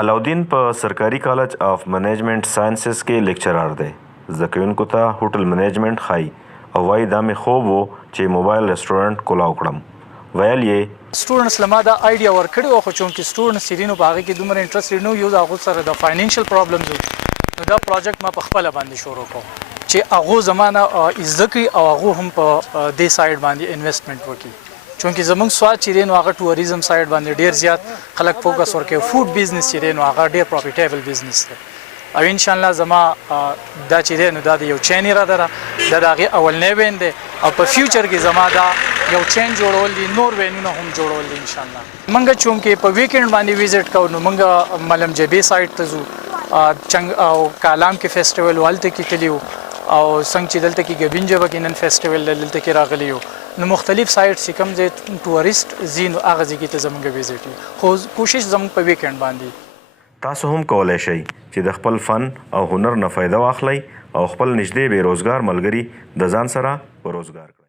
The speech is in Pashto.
अलाउद्दीन په سرکاري کالج آف منیجمنٹ ساینسز کې لیکچرر دی. زده کوونکو ته هوټل منیجمنټ ښایي او وایي دا مې خوب و چې موبایل رستورانټ کولاو کړم. ویل یې سټوډنټس لما دا آیډیا ورکړی و خو چونکې سټوډنټس چې دي نو په هغې کې دومره انټرسټډ نه یو د هغو سره د فاینانشل پرابلمز نو دا پروجیکټ ما په خپله باندې شروع کړو چې هغو زما نه زده کړي او هغو هم په دې سایډ باندې انویسټمنټ وکړي. چونکې زموږ سواد چې دی نو هغه ټوریزم سایډ باندې ډېر زیات خلک فوکس ورکوي. فوډ بزنس چې دی نو هغه ډېر پروفیټیبل بزنس دی او انشاءالله زما دا چې دی نو دا د یو چین اراده ده دا د هغې اولنی وین دی او په فیوچر کې زما دا یو چین جوړول دي نور وینونه هم جوړول دي انشاءالله. موږ چونکې په ویکینډ باندې وزټ کوو نو موږ ملم جبې سایډ ته ځو چنګ او کالام کې فیسټیول هلته کې تلي وو او څنګه چې دلته کې ګبین جبه کې نن فیسټیول دلته کې راغلی یو نو مختلف سایټ چې کوم ځای ټوریسټ ځي نو هغه ځای کې ته زموږ وزټ وي خو کوشش زموږ په ویکینډ باندې. تاسو هم کولی شئ چې د خپل فن او هنر نه فایده واخلئ او خپل نږدې بې روزګار ملګري د ځان سره په روزګار کړئ.